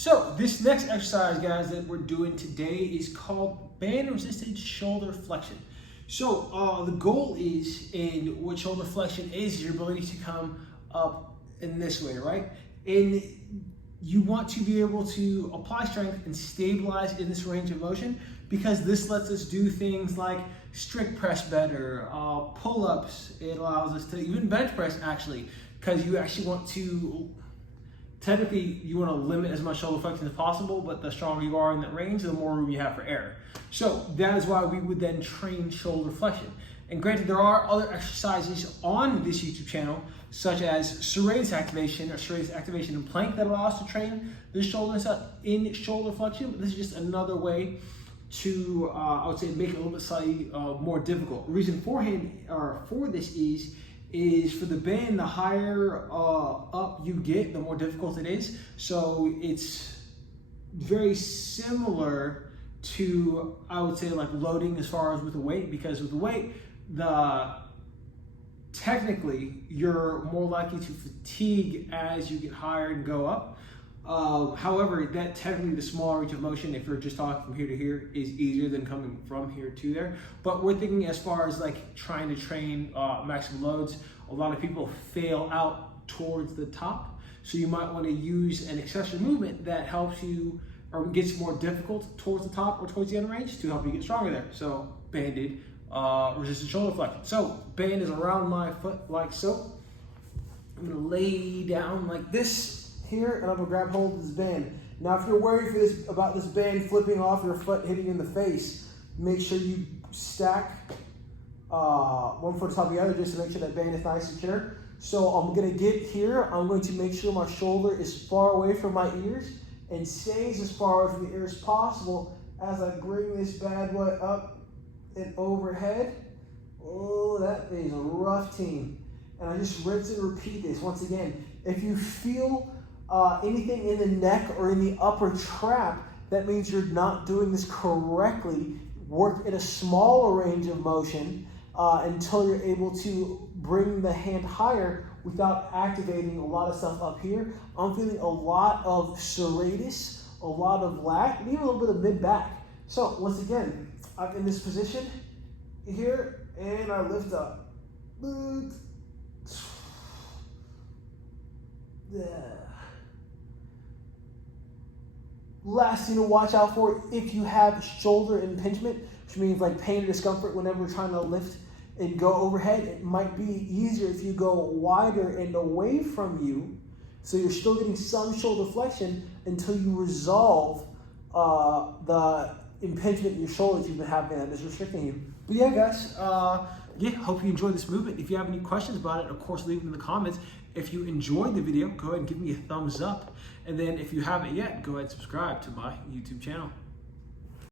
So this next exercise, guys, that we're doing today is called band resisted shoulder flexion. So the goal is, and what shoulder flexion is your ability to come up in this way, right? And you want to be able to apply strength and stabilize in this range of motion, because this lets us do things like strict press better, pull-ups. It allows us to even bench press, actually, because you actually want to, technically you want to limit as much shoulder flexion as possible, but the stronger you are in that range, the more room you have for error. So that is why we would then train shoulder flexion. And granted, there are other exercises on this YouTube channel, such as serratus activation or serratus activation in plank, that allow us to train the shoulder in shoulder flexion. But this is just another way to, I would say, make it a little bit slightly more difficult. The reason for this is for the band, the higher up you get, the more difficult it is. So it's very similar to, I would say, like loading as far as with the weight, because with the weight, technically you're more likely to fatigue as you get higher and go up. However, that technically the smaller range of motion, if you're just talking from here to here, is easier than coming from here to there. But we're thinking as far as like trying to train maximum loads, a lot of people fail out towards the top. So you might want to use an accessory movement that helps you, or gets more difficult towards the top or towards the end range, to help you get stronger there. So banded resisted shoulder flexion. So band is around my foot like so. I'm gonna lay down like this here, and I'm gonna grab hold of this band. Now, if you're worried about this band flipping off your foot, hitting you in the face, make sure you stack one foot on top of the other, just to make sure that band is nice and secure. So I'm gonna get here. I'm going to make sure my shoulder is far away from my ears and stays as far away from the ears as possible as I bring this bad boy up and overhead. Oh, that is a rough team. And I just rinse and repeat this. Once again, if you feel anything in the neck or in the upper trap, that means you're not doing this correctly. Work in a smaller range of motion until you're able to bring the hand higher without activating a lot of stuff up here. I'm feeling a lot of serratus, a lot of lat, and even a little bit of mid-back. So once again, I'm in this position here, and I lift up. Last thing to watch out for, if you have shoulder impingement, which means like pain or discomfort whenever you're trying to lift and go overhead, it might be easier if you go wider and away from you, so you're still getting some shoulder flexion until you resolve the impingement in your shoulders you've been having that is restricting you. But yeah, guys, hope you enjoyed this movement. If you have any questions about it, of course, leave them in the comments. If you enjoyed the video, go ahead and give me a thumbs up. And then if you haven't yet, go ahead and subscribe to my YouTube channel.